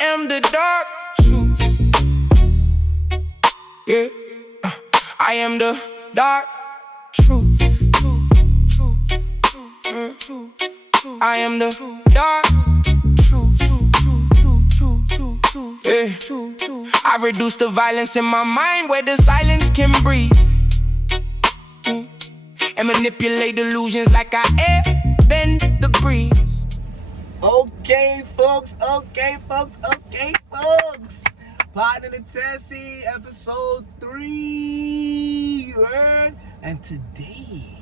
am the dark truth. Yeah, I am the dark truth. I am the dark truth. Yeah. I reduce the violence in my mind where the silence can breathe, and manipulate illusions like I bend the breeze. Okay, folks. Poddin In The Tessy, episode 3, you heard? And today,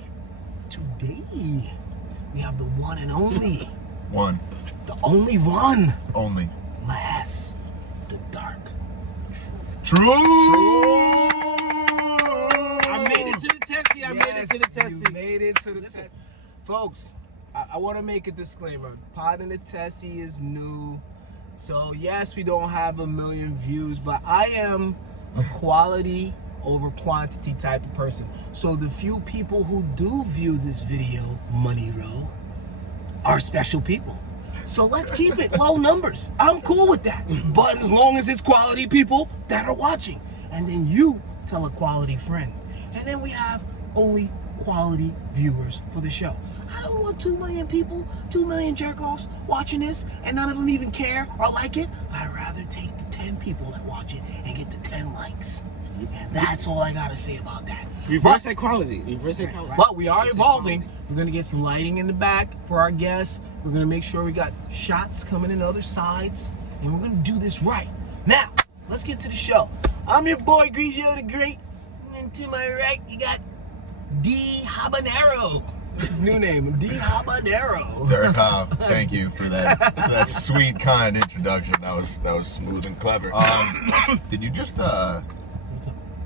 we have the one and only. The only one. Mahess, the dark truth. I made it to the Tessy. You made it to the Tessy. Folks, I want to make a disclaimer. Poddin In The Tessy is new. So yes, we don't have 1 million views, but I am a quality over quantity type of person. So the few people who do view this video, Money Row, are special people. So let's keep it low numbers. I'm cool with that. But as long as it's quality people that are watching. And then you tell a quality friend. And then we have only quality viewers for the show. I don't want 2 million people, 2 million jerk-offs watching this, and none of them even care or like it. I'd rather take the 10 people that watch it and get the 10 likes. And that's all I gotta say about that. Reverse equality. But we are evolving. We're gonna get some lighting in the back for our guests. We're gonna make sure we got shots coming in other sides, and we're gonna do this right. Now, let's get to the show. I'm your boy Grigio the Great, and to my right you got D Habanero. His new name, D Habanero. Derek Hobb, thank you for that sweet, kind introduction. That was smooth and clever. Did you just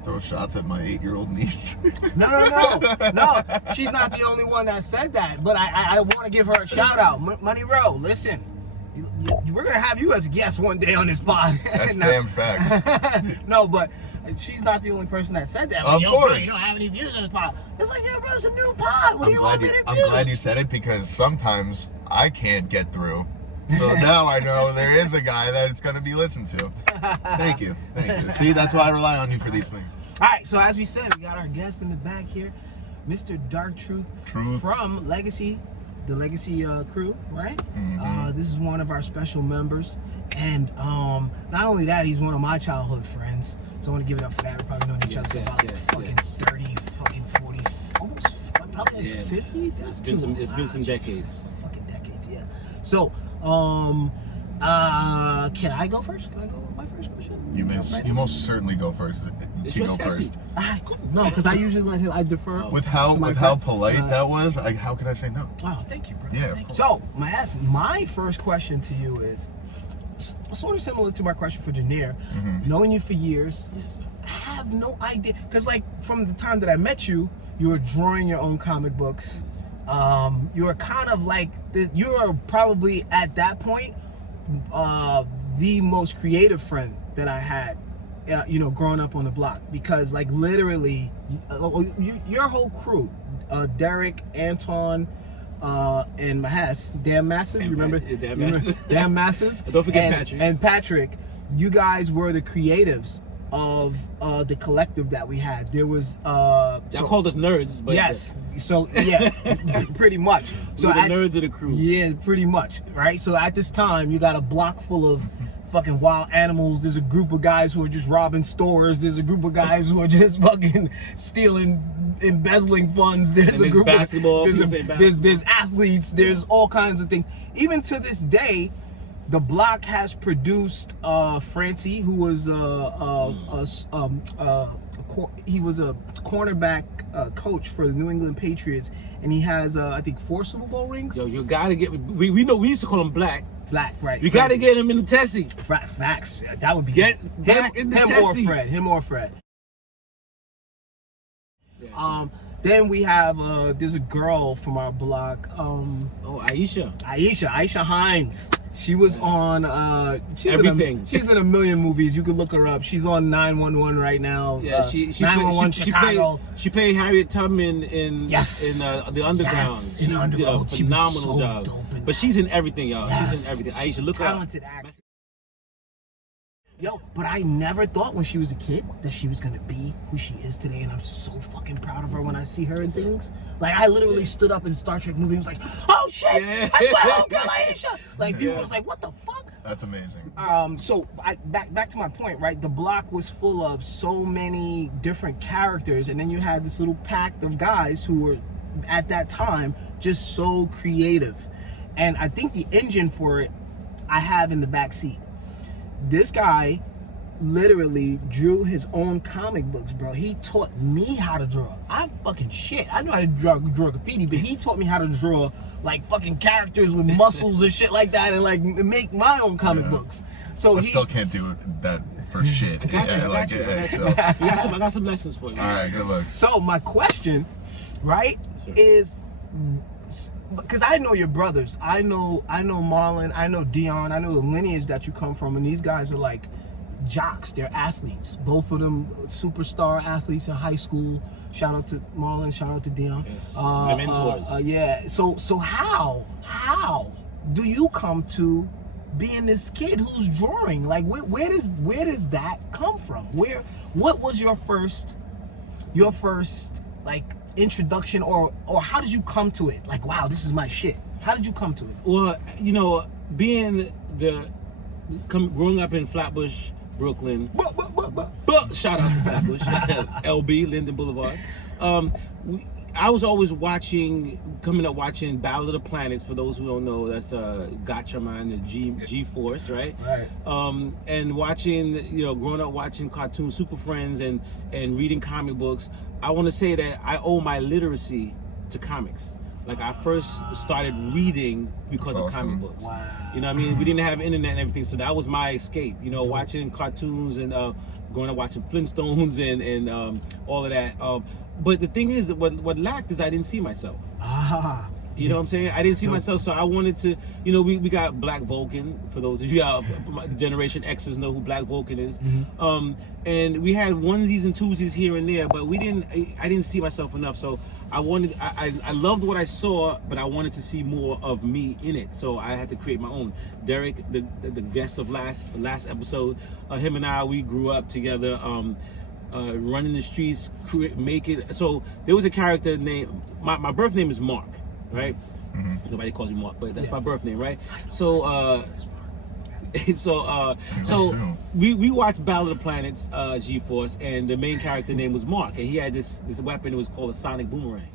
throw shots at my 8-year-old niece? No. She's not the only one that said that, but I want to give her a shout out. Money Row, listen, we're gonna have you as a guest one day on this pod. That's damn fact. No, but she's not the only person that said that. Of course. Bro, you don't have any views on this pod. It's like, yeah, bro, it's a new pod. What do you want me to do? I'm glad you said it, because sometimes I can't get through. So now I know there is a guy that it's going to be listened to. Thank you. See, that's why I rely on you for these things. All right, so as we said, we got our guest in the back here, Mr. Dark Truth. From Legacy, the Legacy crew, right? Mm-hmm. This is one of our special members. And not only that, he's one of my childhood friends. So I want to give it up for that. We've probably known each other for about 30, fucking 40, almost probably 50. It's been some decades. Fucking decades, yeah. So, can I go first? Can I go with my first question? You most certainly go first. It's You your go Tessy. first. No, because I usually let him. I defer. With how polite that was, how can I say no? Oh, thank you, bro. Yeah. Thank you. So, my first question to you is sort of similar to my question for Janier. Knowing you for years, I have no idea, because like from the time that I met you, you were drawing your own comic books. You were kind of like you were probably at that point the most creative friend that I had, growing up on the block, because like literally your whole crew, Derek, Anton, and Mahess, Damn Massive, you remember? Damn Massive. Don't forget Patrick. And Patrick, you guys were the creatives of the collective that we had. There was Y'all called us nerds, but yes. So yeah, pretty much. So we were the nerds of the crew. Yeah, pretty much. Right. So at this time, you got a block full of fucking wild animals. There's a group of guys who are just robbing stores. There's a group of guys who are just fucking stealing, embezzling funds. There's a group basketball. There's athletes. There's all kinds of things. Even to this day, the block has produced Francie, who was he was a cornerback coach for the New England Patriots, and he has I think 4 Super Bowl rings. Yo, you gotta get. We know we used to call him Blac. Blac, right? You gotta get him in the Tessy. Facts. That would be get Blac in the Tessy. Him or Fred. Yeah, then we have there's a girl from our block. Aisha Hines. She was on she's everything. She's in a million movies. You could look her up. She's on 911 right now. Yeah, she 911 Chicago. She played Harriet Tubman in the Underground. Yes, she did a phenomenal job. Dope in but she's in everything, y'all. Yes. She's in everything. Aisha, look her up. Talented actor. Yo, but I never thought when she was a kid that she was gonna be who she is today, and I'm so fucking proud of her when I see her in things. Like, I literally stood up in Star Trek movie and was like, oh shit, that's my homegirl Aisha. Like, people was like, what the fuck? That's amazing. So back to my point, right? The block was full of so many different characters, and then you had this little pack of guys who were at that time just so creative. And I think the engine for it I have in the back seat. This guy literally drew his own comic books, bro. He taught me how to draw. I'm fucking shit. I know how to draw graffiti, but he taught me how to draw like fucking characters with muscles and shit like that, and like make my own comic books. So I still can't do that for shit. I got some lessons for you. All right, good luck. So my question, right, is, because I know your brothers. I know Marlon, I know Dion, I know the lineage that you come from, and these guys are like jocks. They're athletes. Both of them superstar athletes in high school. Shout out to Marlon, shout out to Dion. Yes. My mentors. Yeah. So how do you come to being this kid who's drawing? Like, where does that come from? What was your first like introduction, or how did you come to it? Like, wow, this is my shit. How did you come to it? Well, being growing up in Flatbush, Brooklyn. Shout out to Flatbush, LB, Linden Boulevard. I was always watching Battle of the Planets. For those who don't know, that's Gatchaman, the G-Force, right? Right. And watching, growing up watching cartoons, Super Friends, and reading comic books. I want to say that I owe my literacy to comics. Like, I first started reading because of comic books. Wow. You know what I mean? We didn't have internet and everything, so that was my escape. Watching cartoons and going and watching Flintstones and all of that. But the thing is, that what lacked is I didn't see myself. You know what I'm saying? I didn't see myself, so I wanted to, we got Black Vulcan, for those of you out, Generation X's know who Black Vulcan is. And we had onesies and twosies here and there, but I didn't see myself enough, so I loved what I saw, but I wanted to see more of me in it, so I had to create my own. Derek, the guest of last episode, him and I, we grew up together, running the streets, make it. So there was a character named, my birth name is Mark, right? Nobody calls me Mark, but that's my birth name, right? So we watched Battle of the Planets, G-Force, and the main character name was Mark, and he had this weapon. It was called a sonic boomerang.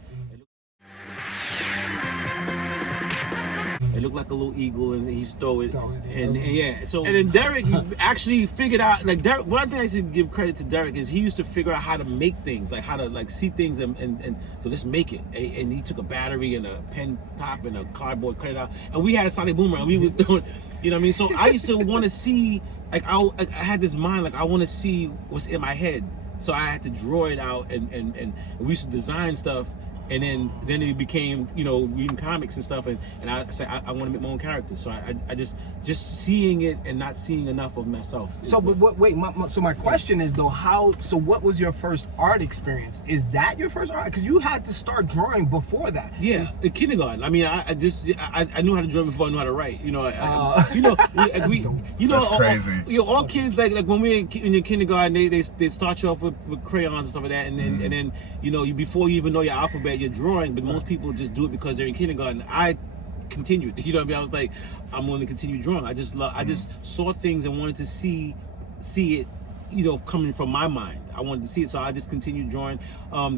It looked like a little eagle, and he throw it, and yeah. So and then Derek actually figured out, like, Derek. One thing I should give credit to Derek is he used to figure out how to make things, like how to like see things, and so let's make it. And he took a battery and a pen top and a cardboard, cut it out, and we had a sonic boomerang. We were doing, you know what I mean? So I used to want to see, like, I had this mind, like, I want to see what's in my head. So I had to draw it out, and we used to design stuff. And then it became, reading comics and stuff, and I said I want to make my own character. So I just seeing it and not seeing enough of myself. So, but my question is though, what was your first art experience? Is that your first art? Because you had to start drawing before that. Yeah, in kindergarten. I mean, I knew how to draw before I knew how to write. That's crazy. All kids, like when we're in your kindergarten, they start you off with crayons and stuff like that, and then before you even know your alphabet, you're drawing. But most people just do it because they're in kindergarten. I continued. You know what I mean? I was like, I'm going to continue drawing. I just saw things and wanted to see it, coming from my mind. I wanted to see it, so I just continued drawing.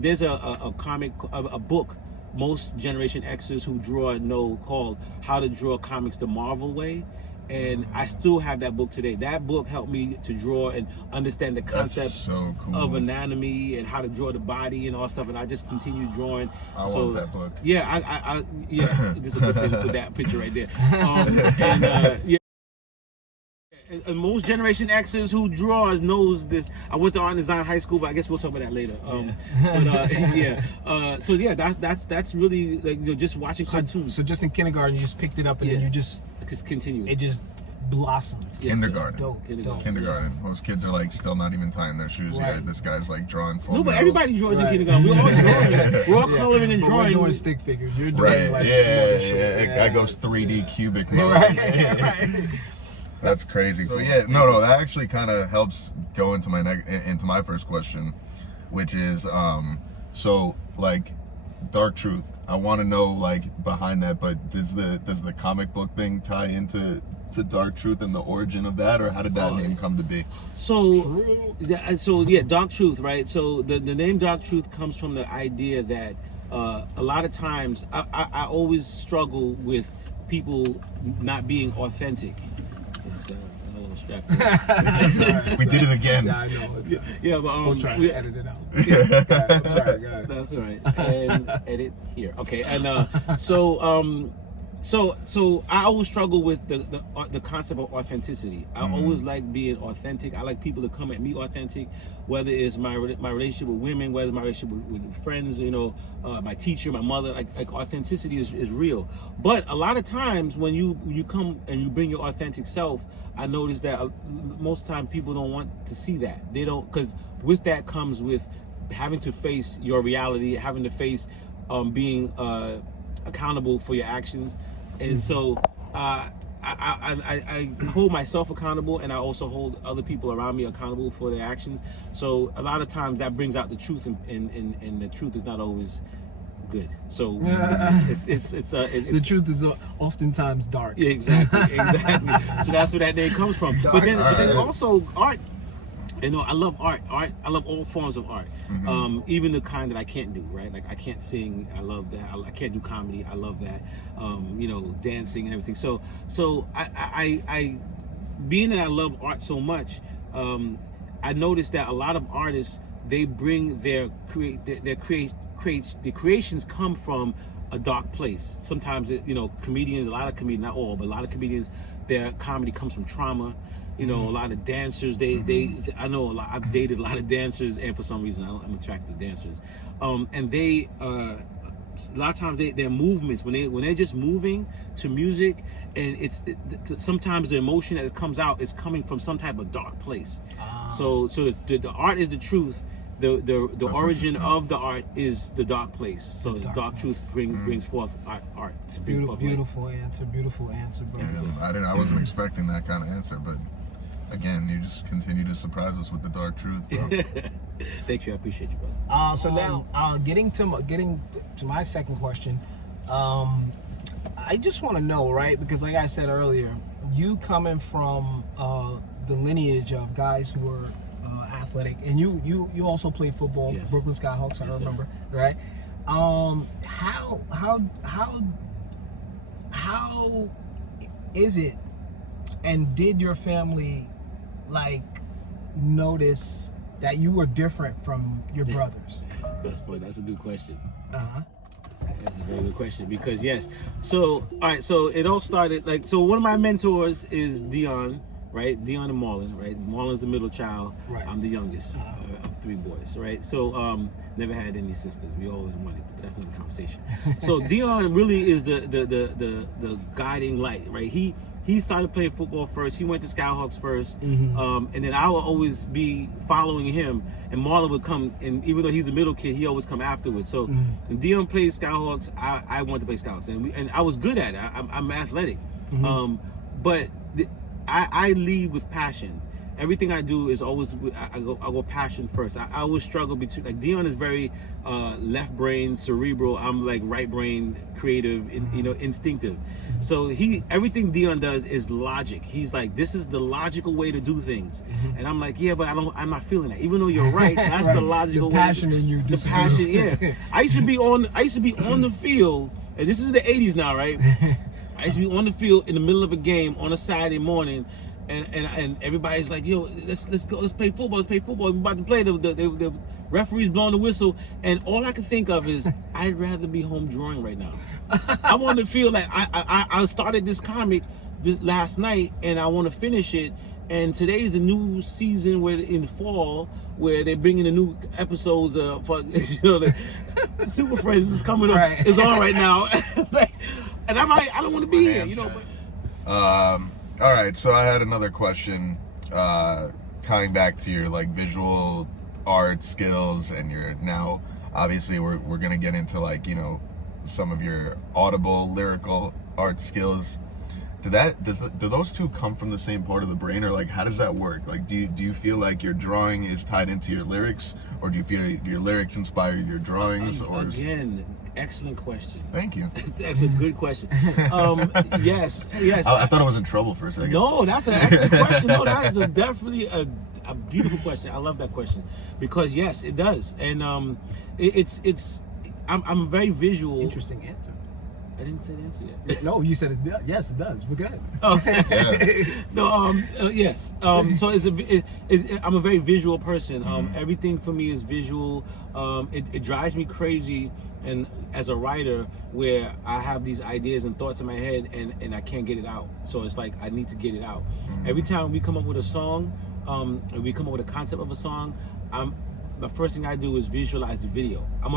There's a comic, a book most Generation Xers who draw know called How to Draw Comics the Marvel Way. And I still have that book today. That book helped me to draw and understand the concept of anatomy and how to draw the body and all stuff. And I just continued drawing. I want that book. Yeah, this is a good place to put that picture right there. And most Generation Xers who draws knows this. I went to art and design high school, but I guess we'll talk about that later. That's really like, just watching cartoons. So just in kindergarten, you just picked it up and then you just continued. It just blossomed. Kindergarten. Dope. Kindergarten. Most kids are like still not even tying their shoes yet. This guy's like drawing full. No, but everybody draws in kindergarten. We're all drawing. We're all coloring and drawing. We're doing stick figures. You're doing like yeah. That goes 3D cubic mode. Right. That's crazy. So yeah, no, that actually kind of helps go into my first question, which is so like Dark Truth. I want to know like behind that, but does the comic book thing tie into Dark Truth and the origin of that, or how did that name come to be? So Dark Truth, right? So the name Dark Truth comes from the idea that a lot of times I always struggle with people not being authentic. We did it again. Yeah, I know. Yeah, but we'll try to edit it out. I'm sorry, go ahead. That's all right. And edit here. Okay, and so I always struggle with the concept of authenticity. I always like being authentic. I like people to come at me authentic, whether it's my relationship with women, whether it's my relationship with friends, you know, my teacher, my mother. Like authenticity is real. But a lot of times when you come and you bring your authentic self, I notice that most time people don't want to see that. They don't, because with that comes with having to face your reality, having to face being accountable for your actions. And so I hold myself accountable, and I also hold other people around me accountable for their actions. So a lot of times that brings out the truth, and the truth is not always good. So it's the truth is oftentimes dark. Yeah, exactly. So that's where that name comes from. Dark. But then also art. You know, I love art. I love all forms of art. Even the kind that I can't do, right? Like I can't sing. I love that. I can't do comedy. I love that. You know, dancing and everything. So I being that I love art so much, I noticed that a lot of artists, they bring the creations come from a dark place. Sometimes, you know, comedians, a lot of comedians, not all, but a lot of comedians, their comedy comes from trauma. You know, a lot of dancers, I know a lot, I've dated a lot of dancers, and for some reason I'm attracted to dancers. And they, a lot of times their movements, when they're just moving to music, and sometimes the emotion that comes out is coming from some type of dark place. So the art is the truth. The origin of the art is the dark place. So it's Dark Truth brings forth art. It's beautiful answer, bro. Yeah, I wasn't expecting that kind of answer, but again, you just continue to surprise us with the Dark Truth, bro. Thank you, I appreciate you, brother. So now, getting to my second question, I just want to know, right? Because like I said earlier, you coming from the lineage of guys who are athletic, and you also played football, yes. Brooklyn Skyhawks, I remember, sir. Right? How is it, and did your family like notice that you were different from your brothers? That's funny. That's a good question. That's a very good question, because yes. So all right. So it all started like, so one of my mentors is Dion, right? Dion and Marlon, right? Marlon's the middle child. Right. I'm the youngest of three boys, right? So never had any sisters. We always wanted, but that's not the conversation. So Dion really is the guiding light, right? He started playing football first. He went to Skyhawks first, and then I would always be following him. And Marlon would come, and even though he's a middle kid, he always come afterwards. So when Dion played Skyhawks, I wanted to play Skyhawks, and I was good at it. I'm athletic, but I lead with passion. Everything I do is always, I go passion first. I always struggle between, like Dion is very left brain, cerebral. I'm like right brain, creative, you know, instinctive. So everything Dion does is logic. He's like, this is the logical way to do things. And I'm like, yeah, but I'm not feeling that. Even though you're right, that's right. The logical way. The passion in you. The passion, yeah. I used to be on the field, and this is the 80s now, right? I used to be on the field in the middle of a game on a Saturday morning. And everybody's like, yo, let's go, let's play football, We're about to play. The referee's blowing the whistle, and all I can think of is, I'd rather be home drawing right now. I want to feel like I started this comic last night, and I want to finish it. And today is a new season in fall where they're bringing the new episodes for, you know, the Super Friends is coming up, is on right now, and I'm like, I don't want to be here, you know. But, all right, so I had another question tying back to your like visual art skills, and your now obviously we're gonna get into like, you know, some of your audible lyrical art skills. do those two come from the same part of the brain, or like how does that work? Like do you feel like your drawing is tied into your lyrics, or do you feel like your lyrics inspire your drawings? Or again, excellent question. Thank you. That's a good question. Yes. I thought I was in trouble for a second. No, that's an excellent question. No, that is definitely a beautiful question. I love that question because yes, it does, and I'm very visual. Interesting answer. I didn't say the answer yet. No, you said it. Yes, it does. We're good. Oh. No, yes. So I'm a very visual person. Everything for me is visual. It drives me crazy, and as a writer, where I have these ideas and thoughts in my head, and I can't get it out. So it's like I need to get it out. Every time we come up with a song, and we come up with a concept of a song, the first thing I do is visualize the video. I'm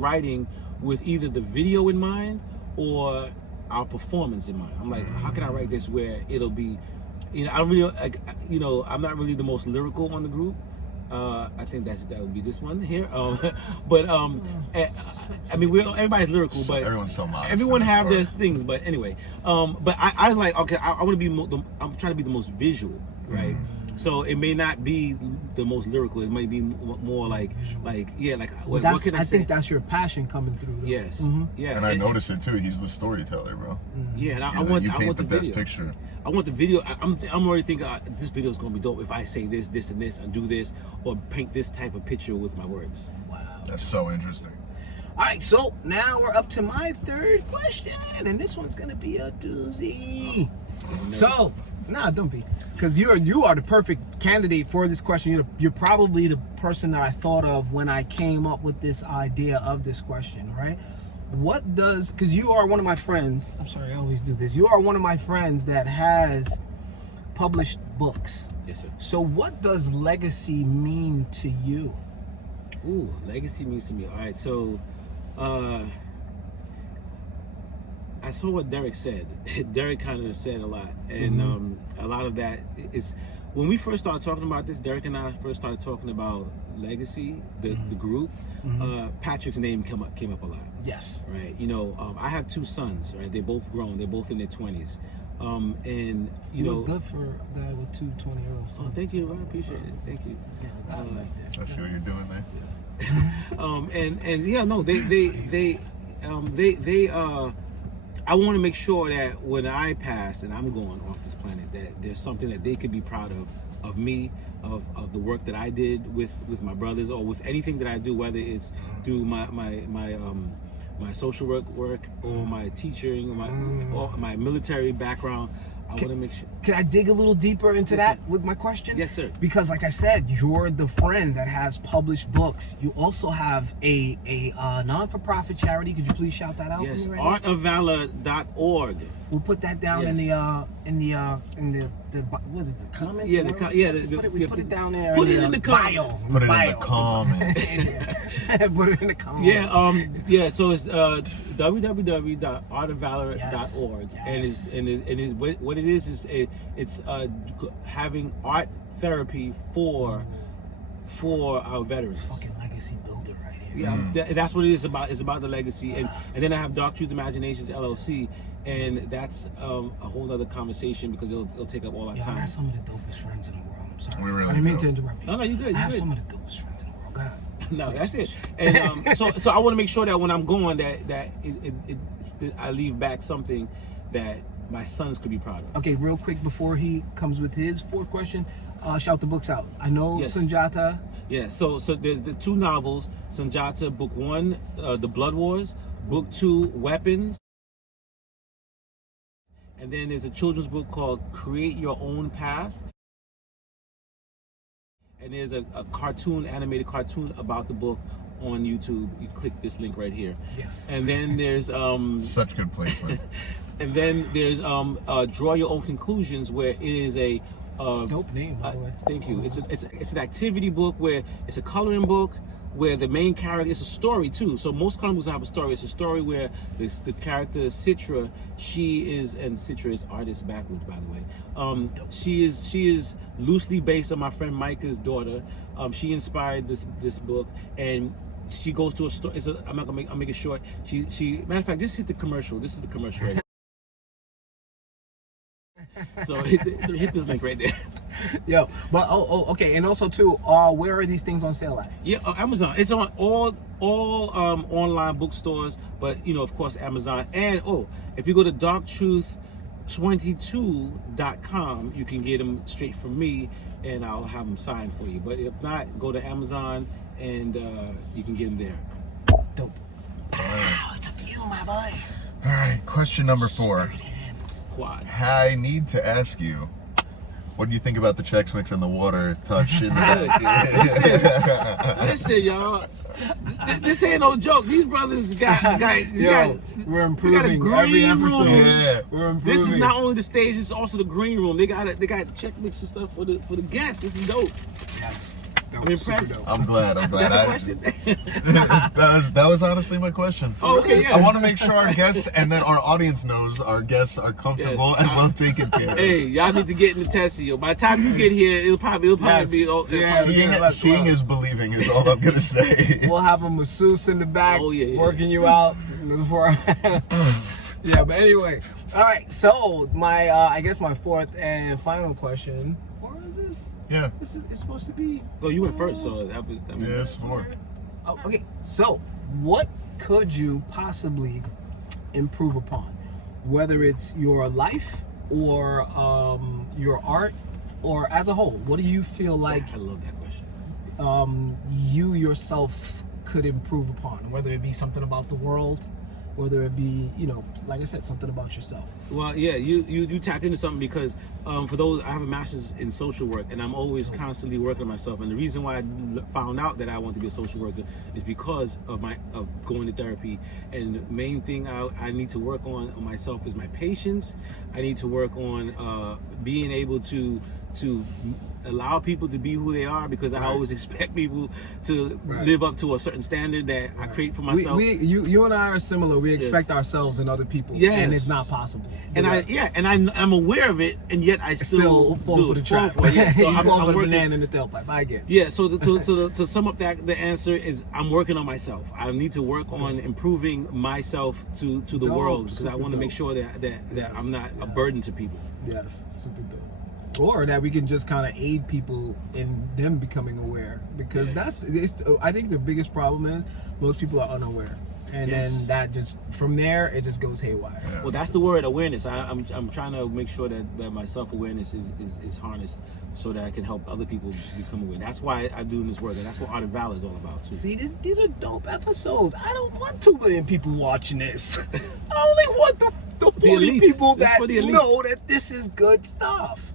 writing with either the video in mind or our performance in mind. I'm like, how can I write this where it'll be, I don't really like, I'm not really the most lyrical on the group. I think that would be this one here. But I mean, everybody's lyrical, but everyone's so modest. Everyone have their things. But anyway, but I was like, okay, I want to be. I'm trying to be the most visual, right? So it may not be the most lyrical. It might be more like what can I say? I think that's your passion coming through. Though. Yes. Yeah. And I noticed it too. He's the storyteller, bro. Yeah, and I want the best video. picture. I want the video. I'm already thinking this video is gonna be dope if I say this, this, and this, and do this, or paint this type of picture with my words. Wow. That's so interesting. All right, so now we're up to my third question, and this one's gonna be a doozy. Nice. So, don't be, because you are the perfect candidate for this question. You're probably the person that I thought of when I came up with this idea of this question, right? Because you are one of my friends. I'm sorry, I always do this. You are one of my friends that has published books. Yes, sir. So, what does legacy mean to you? Ooh, legacy means to me. All right, so. I saw what Derek said. Derek kind of said a lot, and a lot of that is when we first started talking about this. Derek and I first started talking about legacy, the group. Patrick's name came up a lot. Yes. Right. I have two sons. Right. They're both grown. They're both in their 20s. And you look good for a guy with two 20-year-old sons. Oh, thank you. I appreciate it. Thank you. Yeah, I like that. I see what you're doing there. I want to make sure that when I pass and I'm going off this planet, that there's something that they could be proud of me, of the work that I did with my brothers, or with anything that I do, whether it's through my social work or my teaching, or my military background. I want to make sure. Can I dig a little deeper into that with my question? Yes, sir. Because like I said, you're the friend that has published books. You also have a non-for-profit charity. Could you please shout that out yes, for me right artofvalor.org. We'll put that down yes. in the what is the comments? Yeah, we put it down there. Put it in the comments. Put it in the comments. Put it in the comments. Yeah. So it's www.artofvalor.org, yes. and what it is it's having art therapy for our veterans. Fucking legacy builder right here. Yeah, that's what it is about. It's about the legacy, and then I have Dark Truth Imaginations LLC, and that's a whole other conversation because it'll take up all our time. I have some of the dopest friends in the world. I'm sorry. We really I didn't mean do. to interrupt you. No, you good. I have some of the dopest friends in the world. Go ahead. No, that's it. And so I want to make sure that when I'm going, that I leave back something that my sons could be proud of. Okay, real quick before he comes with his fourth question, shout the books out. I know yes. Sanjata. Yeah, so there's the two novels, Sanjata, book 1, The Blood Wars, book 2, Weapons, and then there's a children's book called Create Your Own Path, and there's a animated cartoon about the book on YouTube. You click this link right here. Yes. And then there's such good placement. And then there's Draw Your Own Conclusions, where it is a dope name, by the way. Thank you. It's an activity book where it's a coloring book where the main character, it's a story too. So most coloring books have a story. It's a story where the character Citra, and Citra is artist backwards, by the way. She is loosely based on my friend Micah's daughter. She inspired this book, and she goes to a store. I'll make it short. She matter of fact, this is the commercial right here. So hit this link right there. Yo, but okay, and also too, where are these things on sale at? Yeah, Amazon. It's on all online bookstores, but of course Amazon. And if you go to darktruth22.com, you can get them straight from me, and I'll have them signed for you. But if not, go to Amazon and you can get them there. Dope. It's up to you, my boy. All right, question number 4. Quad. I need to ask you, what do you think about the Chex Mix and the water touch in the back? Listen, y'all. This ain't no joke. These brothers We're improving every episode. Yeah. We're improving. This is not only the stage; it's also the green room. They got Chex Mix and stuff for the guests. This is dope. Yes. I'm impressed. I'm glad. That's your question. that was honestly my question. Oh, okay, yeah. I want to make sure our guests and then our audience knows our guests are comfortable and well taken care of. Hey, y'all need to get in the Tessy. By the time you get here, it'll probably be. Seeing is believing is all I'm gonna say. We'll have a masseuse in the back working you out before. Yeah, but anyway, all right. So my, I guess my 4th and final question. Or is this? Yeah. It's supposed to be. Oh, you went first, so that was. Yeah, it's 4. Oh, okay. So, what could you possibly improve upon, whether it's your life or your art, or as a whole? What do you feel like? I love that question. You yourself could improve upon, whether it be something about the world, whether it be, like I said, something about yourself. Well, yeah, you tapped into something because for those, I have a master's in social work, and I'm always constantly working on myself. And the reason why I found out that I want to be a social worker is because of going to therapy. And the main thing I need to work on myself is my patience. I need to work on being able to allow people to be who they are, because I always expect people to live up to a certain standard that I create for myself. You and I are similar. We expect ourselves in other people, and it's not possible. And I'm aware of it, and yet I still fall for the trap. So I'm working working. Banana in the tailpipe. I get it. Yeah. So to sum up the answer is I'm working on myself. I need to work on improving myself to the world, because I want to make sure that I'm not a burden to people. Yes, super dope. Or that we can just kind of aid people in them becoming aware, because I think the biggest problem is most people are unaware, and then that just from there it just goes haywire. Well, that's the word, awareness. I'm trying to make sure that my self-awareness is harnessed, so that I can help other people become aware. That's why I'm doing this work, and that's what Art of Valor is all about too. See, these are dope episodes. I don't want 2 million people watching this. I only want the 40 people that know that this is good stuff.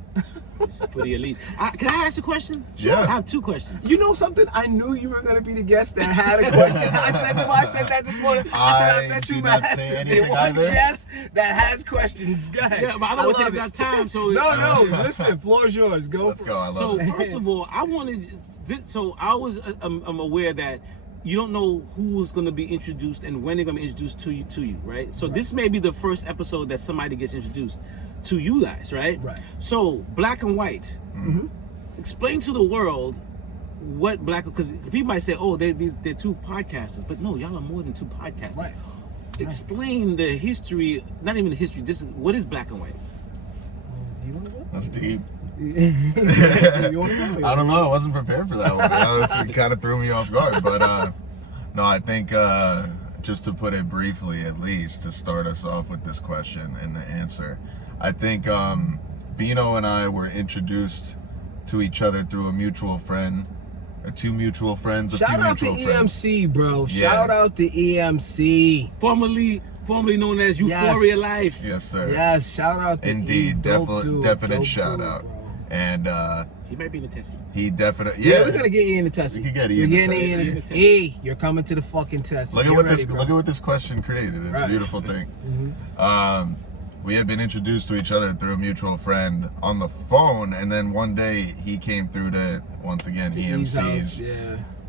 This is for the elite. Can I ask a question? Sure. I have 2 questions. You know something? I knew you were going to be the guest that had a question. I said that this morning. I said, I bet you Mahess is the one guest that has questions. Go ahead. Yeah, but I don't want to take up time. So No, listen, floor's yours. Let's go. I love So it. first of all, I was I'm aware that you don't know who's going to be introduced and when they're going to be introduced to you, right? So this may be the first episode that somebody gets introduced to you guys, right? Right. So Black and White, explain to the world what Black, because people might say, oh, they're 2 podcasters, but no, y'all are more than 2 podcasters. Right. Explain the history, not even the history. What is Black and White? You want to go? That's deep. You want to go? I don't know. I wasn't prepared for that one. It kind of threw me off guard. But no, I think just to put it briefly, at least to start us off with this question and the answer, I think Bino and I were introduced to each other through a mutual friend, or 2 mutual friends. Shout out to EMC, bro. Shout out to EMC. Formerly known as Euphoria Life. Yes, sir. Yes, shout out to Indeed, definite shout dude, out. Bro. And He might be in the Tessy. he definitely, Yeah, we're gonna get you in the Tessy. We can get You're in the getting Tessy. in the Tessy. You're coming to the fucking Tessy. Look at what this question created. It's Right. a beautiful thing. We had been introduced to each other through a mutual friend on the phone, and then one day he came through to, once again, EMC's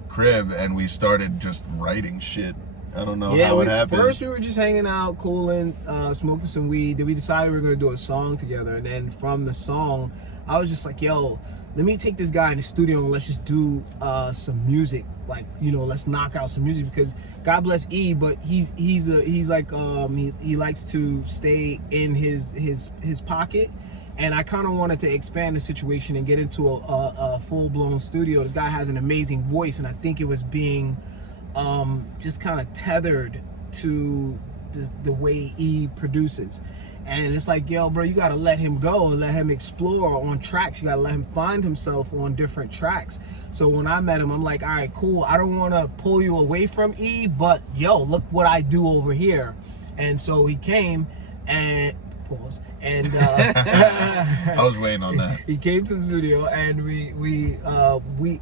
crib, and we started just writing shit. I don't know how it happened. First we were just hanging out, cooling, smoking some weed. Then we decided we were gonna do a song together, and then from the song, I was just like, yo, let me take this guy in the studio and let's just do some music. Like, let's knock out some music, because God bless E, but he likes to stay in his pocket, And I kind of wanted to expand the situation and get into a full-blown studio. This guy has an amazing voice, and I think it was being just kind of tethered to the way E produces. And it's like, yo, bro, you gotta let him go and let him explore on tracks. You gotta let him find himself on different tracks. So when I met him, I'm like, all right, cool. I don't want to pull you away from E, but yo, look what I do over here. And so he came and pause. And I was waiting on that. He came to the studio, and we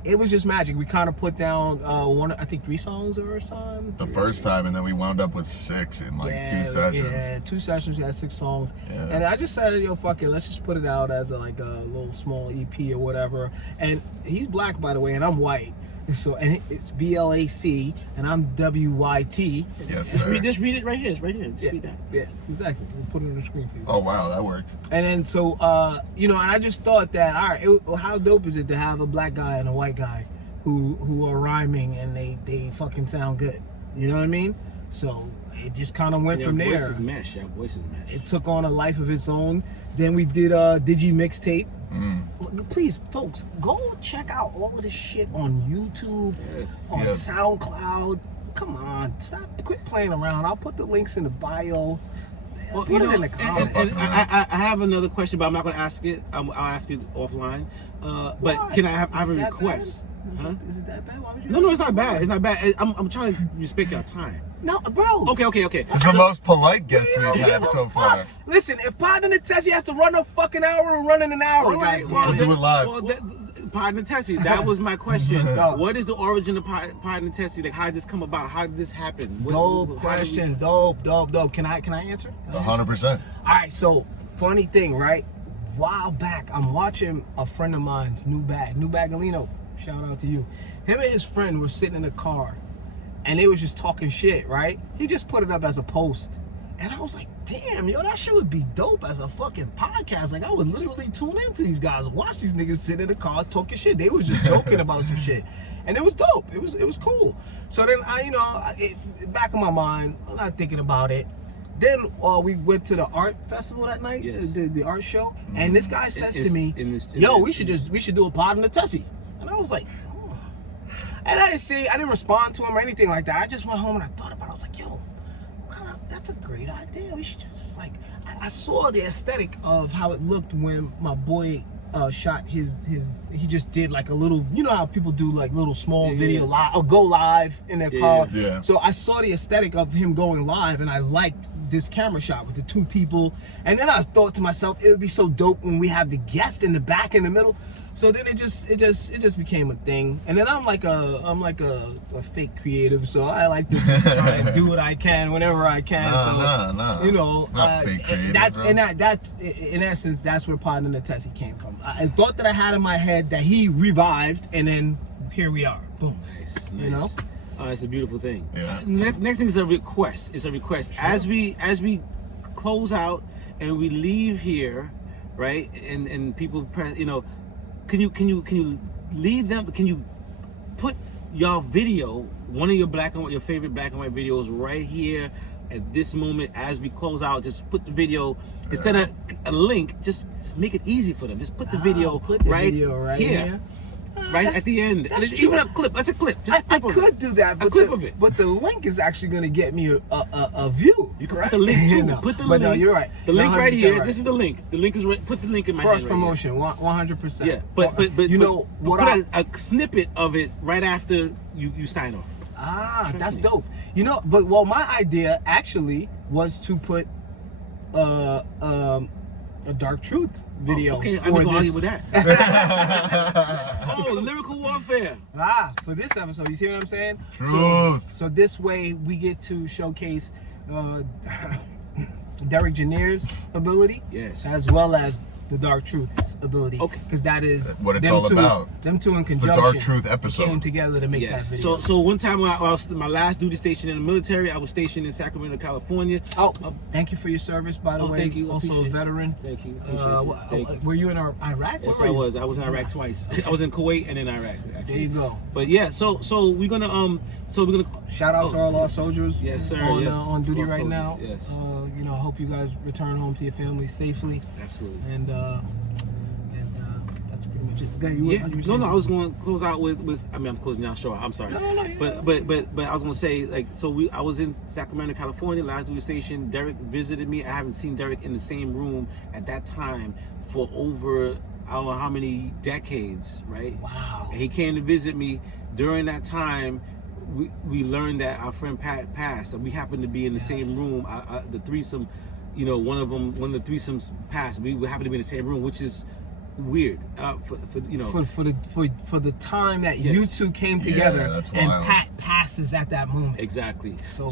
it was just magic. We kind of put down I think 3 songs the first time. The first time, and then we wound up with 6 in like 2 sessions. Yeah, 2 sessions. We had 6 songs, Yeah. and I just said, yo, fuck it, let's just put it out as a little small EP or whatever. And he's black, by the way, and I'm white. So, and it's BLAC, and I'm WYT. Yes, Just sir. read it right here. It's right here. Just read that. Yeah, exactly. We'll put it on the screen for you. Oh wow, that worked. And then so, and I just thought that, all right, how dope is it to have a black guy and a white guy who are rhyming and they fucking sound good? You know what I mean? So it just kind of went from there. Voices mesh. Your voices mesh. It took on a life of its own. Then we did a Digi mixtape. Please, folks, go check out all of this shit on YouTube, Yes. on Yeah. SoundCloud. Come on, quit playing around. I'll put the links in the bio. Well, Put it in the comments. and I have another question, but I'm not going to ask it. I'll ask it offline. But Why? can I have Is a it that request? bad? Huh? Is it that bad? Why would you No, ask it's not me? bad. It's not bad. I'm trying to respect your time. No, bro. Okay. It's the most polite guest we've Give had a so fuck. far. Listen, if Poddin In The Tessy has to run a fucking hour, we're running an hour. All right, goddamn do it. it live. Well, Poddin In Tessy, that was my question. No. What is the origin of Poddin In Tessy? Like, how did this come about? How did this happen? Dope question. Dope. Can I answer? Can I answer? 100%. All right, so funny thing, right? While back, I'm watching a friend of mine's New Bagalino. Shout out to you. Him and his friend were sitting in a car, and they was just talking shit, right? He just put it up as a post, and I was like, damn, yo, that shit would be dope as a fucking podcast. Like, I would literally tune into these guys, watch these niggas sit in the car talking shit. They was just joking about some shit, and it was dope. It was cool. So then back in my mind, I'm not thinking about it. Then we went to the art festival that night, Yes. the art show, and this guy says to me, we should do a Poddin In The Tessy. And I was like, oh. And I didn't respond to him or anything like that. I just went home and I thought about it. I was like, yo, that's a great idea. We should just I saw the aesthetic of how it looked when my boy shot his he just did like a little, you know how people do like little small video live or go live in their car. Yeah. So I saw the aesthetic of him going live, and I liked this camera shot with the 2 people. And then I thought to myself, it would be so dope when we have the guest in the back, in the middle. So then it just became a thing. And then I'm like a fake creative, so I like to just try and do what I can whenever I can. Nah. You know, Not fake creative, that's bro. that's in essence, that's where Poddin In The Tessy came from. I thought that I had in my head that he revived, and then here we are. Boom. Nice. You know? It's a beautiful thing. Yeah. Next thing is a request. It's a request. Sure. As we close out and we leave here, right? And people press, can you leave them? Can you put your video, one of your your favorite black and white videos, right here at this moment as we close out? Just put the video instead of a link. Just make it easy for them. Just put the video right here. Right at the end. That's Even true. a clip. That's a clip. Just I could do that, but a clip of it. But the link is actually going to get me a view. You can right? put the link too. No, Put the but link. no, you're right. The link right 100% here. right. This is the link. The link is right. Put the link in my Cross hand promotion, 100%. Yeah, but you know but what? put a snippet of it right after you sign off. Trust That's me. dope. My idea actually was to put a Dark Truth video. Okay, I'm for gonna argue this. with that. Oh, lyrical warfare. For this episode, you see what I'm saying? Truth. So this way we get to showcase Derek Janier's ability, Yes. as well as the Dark Truth's ability. Okay. Because that is That's what it's them all two, about. Them two in It's the conjunction. Dark Truth episode. Came together to make that Yes. video. So one time when I was my last duty station in the military, I was stationed in Sacramento, California. Thank you for your service, by the way. Thank you. Also a Appreciate it. veteran. Thank you. Thank you. Were you in Iraq? Yes, Where I were you? was. I was in Iraq twice. I was in Kuwait and in Iraq. Actually. There you go. But yeah, so we're gonna Shout out to all our soldiers. Yes, sir. On, Yes. on duty All right soldiers, now. yes. I hope you guys return home to your families safely. Absolutely. And that's pretty much it. Guy, Yeah. No, I was going to close out with. I mean, I'm closing out. Sure, I'm sorry. No, but I was going to say, like, so I was in Sacramento, California, last duty station. Derek visited me. I haven't seen Derek in the same room at that time for over, I don't know how many decades, right? Wow. And he came to visit me. During that time, we learned that our friend Pat passed, and we happened to be in the same room. The threesome, you know, one of the threesomes passed. We happened to be in the same room, which is weird for the time that you two came together, and Pat passes at that moment. Exactly. So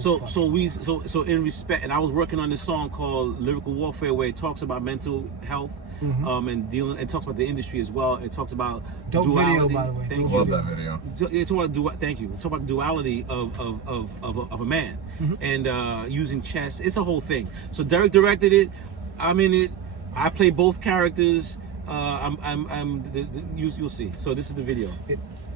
in respect, and I was working on this song called Lyrical Warfare, where it talks about mental health, and dealing. It talks about the industry as well. It talks about duality. Video, by the way. Thank Love you. that video. It talks about thank you. It talks about duality of a man, and using chess. It's a whole thing. So Derek directed it. I'm in it. I play both characters. You'll see. So this is the video.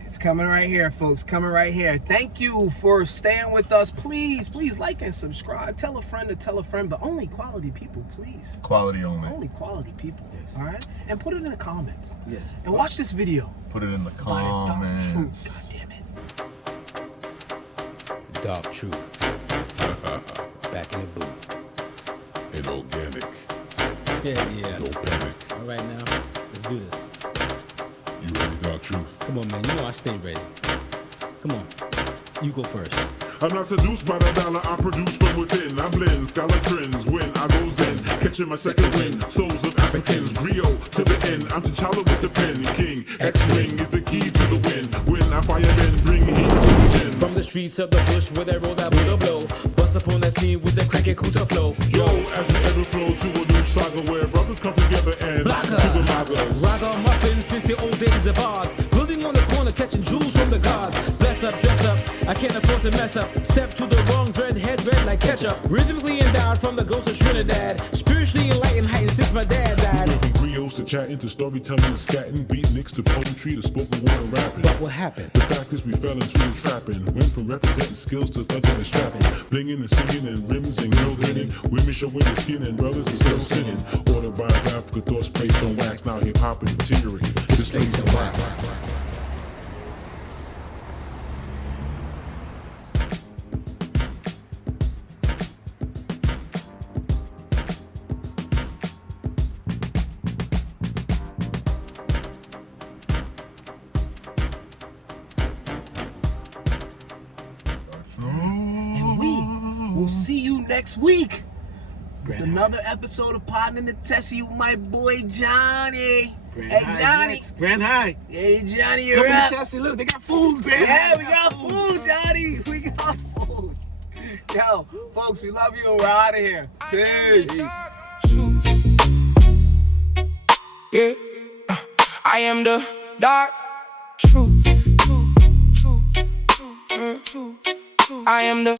It's coming right here, folks. Coming right here. Thank you for staying with us. Please like and subscribe. Tell a friend to tell a friend, but only quality people, please. Quality only. Only quality people. Yes. All right. And put it in the comments. Yes. And watch this video. Put it in the About a dark truth. comments. God damn it. Dark truth. Back in the booth. And organic. Yeah. No panic. All right now, let's do this. You ready, Dark Truth? Come on, man. You know I stay ready. Come on. You go first. I'm not seduced by the dollar, I produce from within. I blend scholar trends when I goes in, catching my second wind. Souls of Africans, griot to the end. I'm T'Challa with the pen, king. X-wing is the key to the wind. When I fire, then bring heat to the ends. From the streets of the bush where they roll that Buddha blow, bust upon that scene with the cranky Kuta flow. Yo, as we ever flow to a new saga where brothers come together and Blacker. to the magas. Raga muffins since the old days of ours. Building on the corner, catching jewels from the gods. Bless up, dress up, I can't afford to mess up. Step to the wrong dread, head red like ketchup. Rhythmically endowed from the ghost of Trinidad. Spiritually enlightened, heightened since my dad died. We go from griots to chatting to storytelling and scatting, beatniks to poetry to spoken word and rapping. What will happen? The fact is we fell into the trapping. Went from representing skills to thugging and strapping. Blinging and singing and rims and girl getting. Women showing their skin and brothers are still singing. Autobiographical thoughts placed on wax. Now hip hop is deteriorating. Displacing rap. And we'll see you next week with another episode of Poddin In The Tessy with my boy Johnny. Hey Johnny. Grand High. Hey Johnny, you're Coming up. to Tessy. Look, they got food, man. Yeah, we got food, Johnny. We got food. Yo, folks, we love you and we're out of here. Peace. Yeah, I am the dark truth. I am the